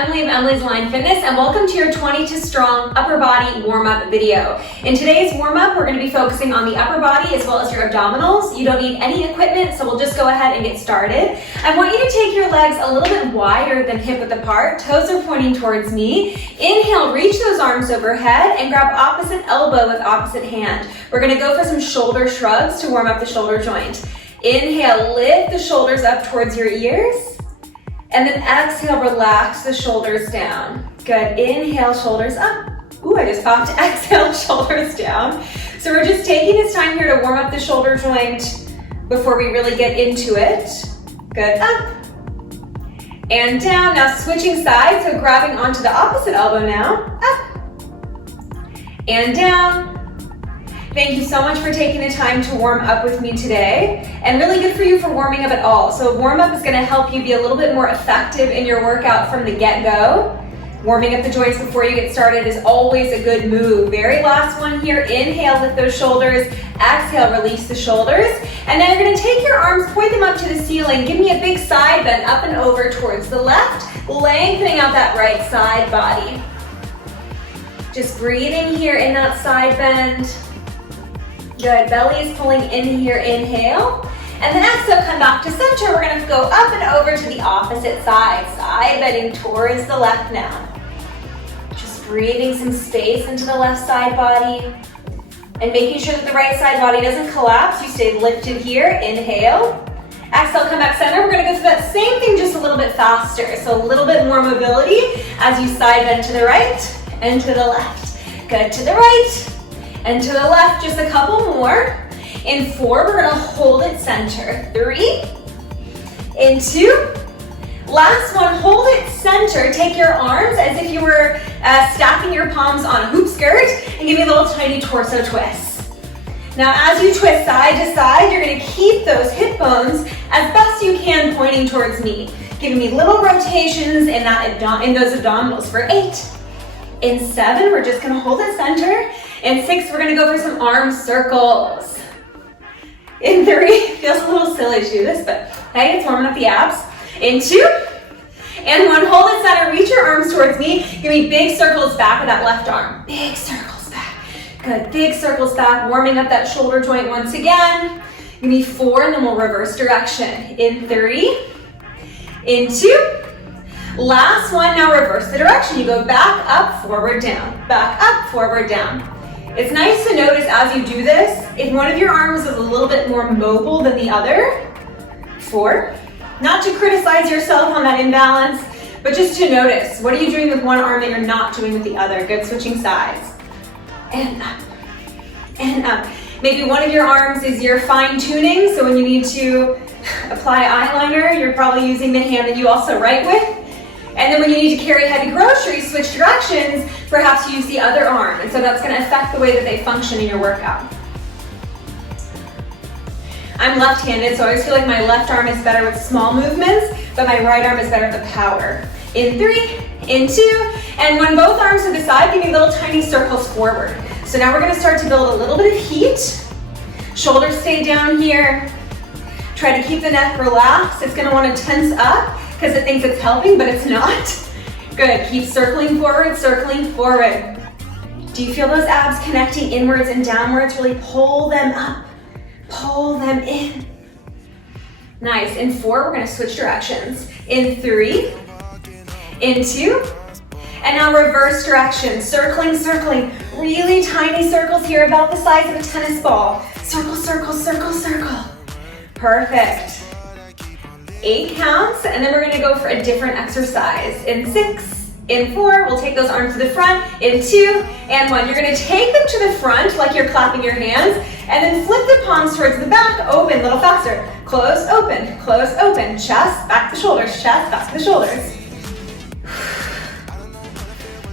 Emily of Emily's Line Fitness, and welcome to your 20 to Strong upper body warm-up video. In today's warm-up, we're going to be focusing on the upper body as well as your abdominals. You don't need any equipment, so we'll just go ahead and get started. I want you to take your legs a little bit wider than hip-width apart. Toes are pointing towards me. Inhale, reach those arms overhead and grab opposite elbow with opposite hand. We're going to go for some shoulder shrugs to warm up the shoulder joint. Inhale, lift the shoulders up towards your ears. And then exhale, relax the shoulders down. Good, inhale, shoulders up. Ooh, I just popped. Exhale, shoulders down. So we're just taking this time here to warm up the shoulder joint before we really get into it. Good, up and down. Now switching sides, so grabbing onto the opposite elbow now. Up and down. Thank you so much for taking the time to warm up with me today, and really good for you for warming up at all. So warm up is going to help you be a little bit more effective in your workout from the get-go. Warming up the joints before you get started is always a good move. Very last one here. Inhale, lift those shoulders. Exhale, release the shoulders. And then you're going to take your arms, point them up to the ceiling. Give me a big side bend up and over towards the left, lengthening out that right side body. Just breathing here in that side bend. Good, belly is pulling in here, inhale. And then exhale, come back to center. We're gonna go up and over to the opposite side. Side bending towards the left now. Just breathing some space into the left side body. And making sure that the right side body doesn't collapse. You stay lifted here, inhale. Exhale, come back center. We're gonna go through that same thing just a little bit faster. So a little bit more mobility as you side bend to the right and to the left. Good, to the right. And to the left, just a couple more. In 4, we're gonna hold it center. 3, in 2. Last one, hold it center. Take your arms as if you were stacking your palms on a hoop skirt and give me a little tiny torso twist. Now as you twist side to side, you're gonna keep those hip bones as best you can pointing towards me. Giving me little rotations in those abdominals for 8. In 7, we're just gonna hold it center. In 6, we're gonna go for some arm circles. In 3, feels a little silly to do this, but hey, it's warming up the abs. In 2, and 1, hold it center, reach your arms towards me. Give me big circles back with that left arm. Big circles back. Good, big circles back, warming up that shoulder joint once again. Give me 4, and then we'll reverse direction. In 3, in 2, last one, now reverse the direction. You go back, up, forward, down. Back, up, forward, down. It's nice to notice as you do this, if one of your arms is a little bit more mobile than the other. 4, not to criticize yourself on that imbalance, but just to notice, what are you doing with one arm that you're not doing with the other? Good, switching sides. And up, and up. Maybe one of your arms is your fine tuning, so when you need to apply eyeliner, you're probably using the hand that you also write with. And then when you need to carry heavy groceries, switch directions, perhaps you use the other arm. And so that's gonna affect the way that they function in your workout. I'm left-handed, so I always feel like my left arm is better with small movements, but my right arm is better with the power. In 3, in 2, and when both arms to the side, give me little tiny circles forward. So now we're gonna start to build a little bit of heat. Shoulders stay down here. Try to keep the neck relaxed. It's gonna wanna tense up, because it thinks it's helping, but it's not. Good, keep circling forward, circling forward. Do you feel those abs connecting inwards and downwards? Really pull them up, pull them in. Nice, in 4, we're gonna switch directions. In 3, in 2, and now reverse direction. Circling, circling, really tiny circles here, about the size of a tennis ball. Circle, circle, circle, circle. Perfect. 8 counts, and then we're gonna go for a different exercise. In 6, in 4, we'll take those arms to the front. In 2, and 1. You're gonna take them to the front like you're clapping your hands, and then flip the palms towards the back, open, a little faster. Close, open, chest, back to shoulders, chest, back to the shoulders.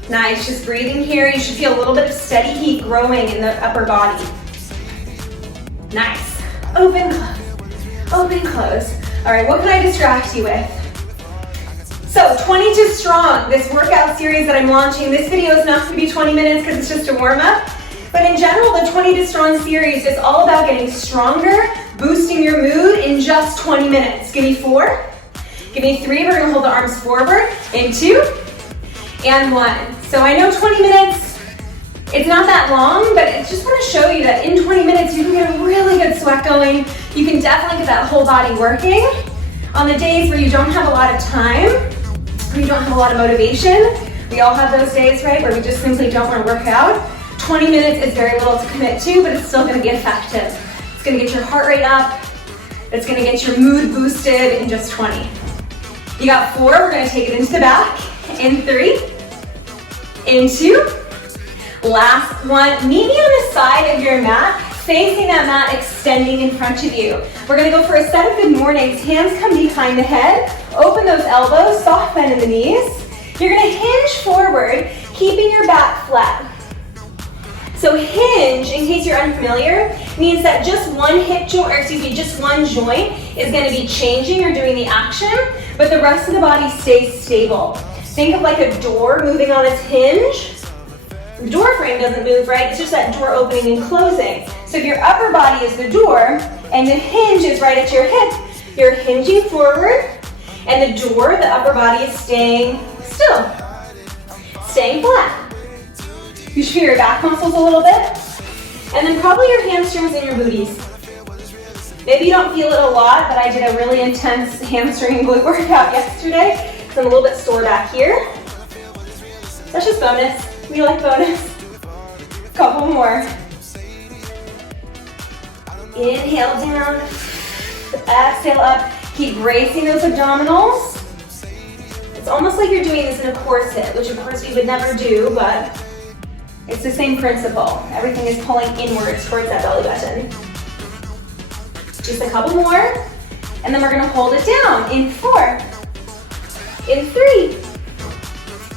Nice, just breathing here. You should feel a little bit of steady heat growing in the upper body. Nice, open, close. All right, what can I distract you with? So 20 to Strong, this workout series that I'm launching, this video is not gonna be 20 minutes because it's just a warm up, but in general, the 20 to Strong series is all about getting stronger, boosting your mood in just 20 minutes. Give me 4, give me 3, we're gonna hold the arms forward, in 2, and 1. So I know 20 minutes, it's not that long, but I just want to show you that in 20 minutes you can get a really good sweat going. You can definitely get that whole body working. On the days where you don't have a lot of time, or you don't have a lot of motivation, we all have those days, right, where we just simply don't want to work out. 20 minutes is very little to commit to, but it's still going to be effective. It's going to get your heart rate up. It's going to get your mood boosted in just 20. You got 4, we're going to take it into the back. In 3, in 2. Last one, meet me on the side of your mat, facing that mat, extending in front of you. We're going to go for a set of good mornings. Hands come behind the head. Open those elbows, soft bend in the knees. You're going to hinge forward, keeping your back flat. So hinge, in case you're unfamiliar, means that just one hip joint, or excuse me, just one joint is going to be changing or doing the action, but the rest of the body stays stable. Think of like a door moving on its hinge. The door frame doesn't move, right? It's just that door opening and closing. So if your upper body is the door and the hinge is right at your hip, you're hinging forward and the door, the upper body, is staying still, staying flat. You should feel your back muscles a little bit, and then probably your hamstrings and your booties. Maybe you don't feel it a lot, but I did a really intense hamstring and glute workout yesterday, so I'm a little bit sore back here. That's just bonus. We like bonus. Couple more. Inhale down, exhale up. Keep bracing those abdominals. It's almost like you're doing this in a corset, which of course we would never do, but it's the same principle. Everything is pulling inwards towards that belly button. Just a couple more, and then we're gonna hold it down in 4, in 3,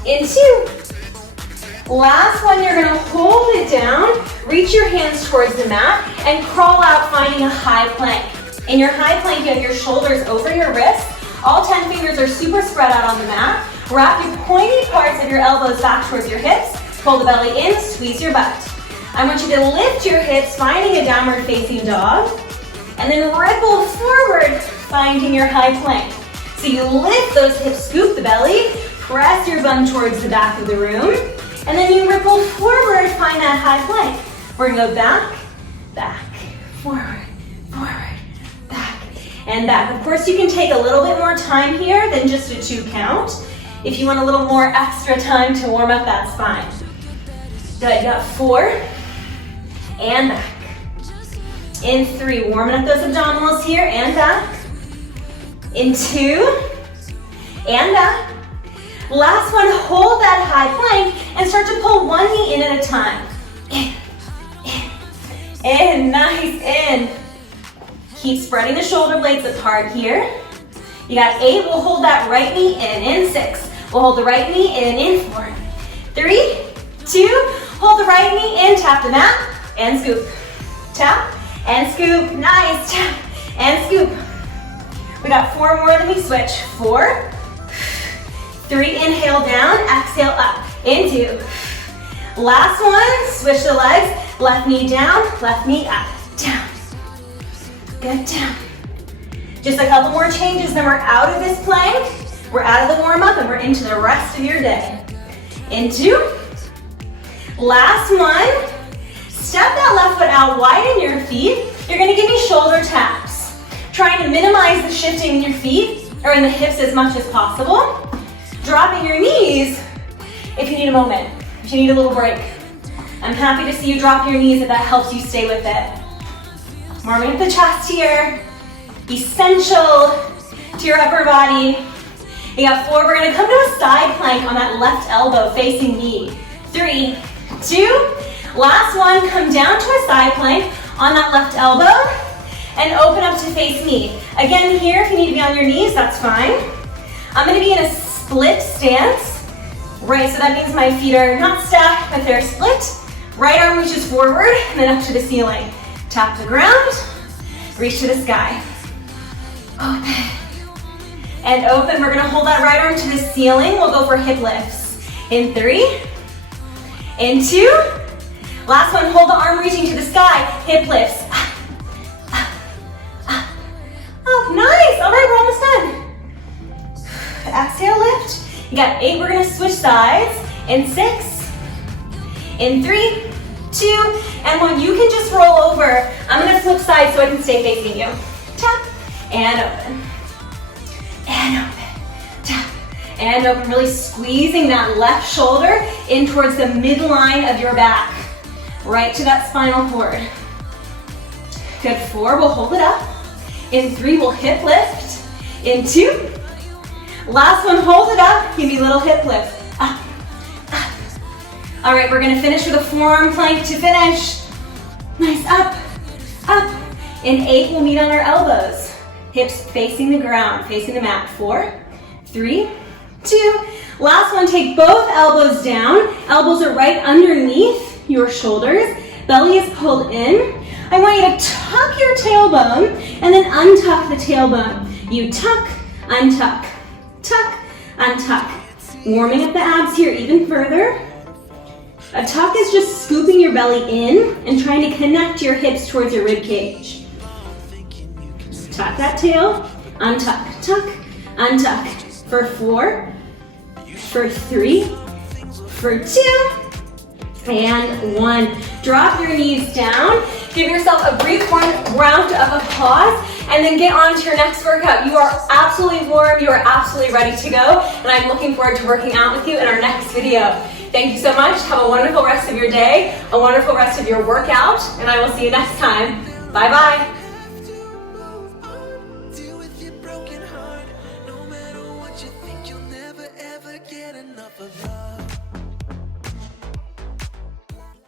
in 2. Last one, you're gonna hold it down, reach your hands towards the mat, and crawl out, finding a high plank. In your high plank, you have your shoulders over your wrists. All 10 fingers are super spread out on the mat. Wrap your pointy parts of your elbows back towards your hips. Pull the belly in, squeeze your butt. I want you to lift your hips, finding a downward facing dog, and then ripple forward, finding your high plank. So you lift those hips, scoop the belly, press your bum towards the back of the room, and then you ripple forward, find that high plank. We're gonna go back, back, forward, forward, back, and back. Of course, you can take a little bit more time here than just a 2 count. If you want a little more extra time to warm up, that's fine. Good, you got 4, and back. In 3, warming up those abdominals here, and back. In 2, and back. Last one, hold that high plank and start to pull one knee in at a time. In, nice, in. Keep spreading the shoulder blades apart here. You got 8, we'll hold that right knee in 6. We'll hold the right knee in 4. 3, 2, hold the right knee in, tap the mat, and scoop. Tap, and scoop, nice, tap, and scoop. We got 4 more, then we switch. 4, 3, inhale down, exhale up, in 2. Last one, switch the legs, left knee down, left knee up, down. Good, down. Just a couple more changes, then we're out of this plank, we're out of the warm-up, and we're into the rest of your day. In 2. Last one, step that left foot out, widen your feet. You're gonna give me shoulder taps. Trying to minimize the shifting in your feet or in the hips as much as possible. Dropping your knees if you need a moment, if you need a little break. I'm happy to see you drop your knees if that helps you stay with it. Warming up the chest here. Essential to your upper body. You got 4, we're gonna come to a side plank on that left elbow facing me. 3, 2, last one, come down to a side plank on that left elbow and open up to face me. Again here, if you need to be on your knees, that's fine. I'm gonna be in a split stance, right? So that means my feet are not stacked, but they're split. Right arm reaches forward and then up to the ceiling. Tap the ground, reach to the sky. Open. And open, we're gonna hold that right arm to the ceiling. We'll go for hip lifts. In 3, in 2, last one, hold the arm reaching to the sky, hip lifts. Oh, nice, all right, we're almost done. Exhale, lift, You got 8, we're gonna switch sides. In 6, in 3, 2, and 1. You can just roll over. I'm gonna flip sides so I can stay facing you. Tap, and open. And open, tap, and open. Really squeezing that left shoulder in towards the midline of your back. Right to that spinal cord. Good, 4, we'll hold it up. In 3, we'll hip lift. In 2, last one, hold it up. Give me a little hip lift. Up, up. All right, we're gonna finish with a forearm plank to finish. Nice, up, up. In 8, we'll meet on our elbows. Hips facing the ground, facing the mat. 4, 3, 2. Last one, take both elbows down. Elbows are right underneath your shoulders. Belly is pulled in. I want you to tuck your tailbone and then untuck the tailbone. You tuck, untuck, tuck, untuck. Warming up the abs here even further. A tuck is just scooping your belly in and trying to connect your hips towards your rib cage. Tuck that tail, untuck, tuck, untuck. For 4, for 3, for 2, and 1. Drop your knees down. Give yourself a brief round of applause, and then get on to your next workout. You are absolutely warm. You are absolutely ready to go, and I'm looking forward to working out with you in our next video. Thank you so much. Have a wonderful rest of your day, a wonderful rest of your workout, and I will see you next time. Bye-bye.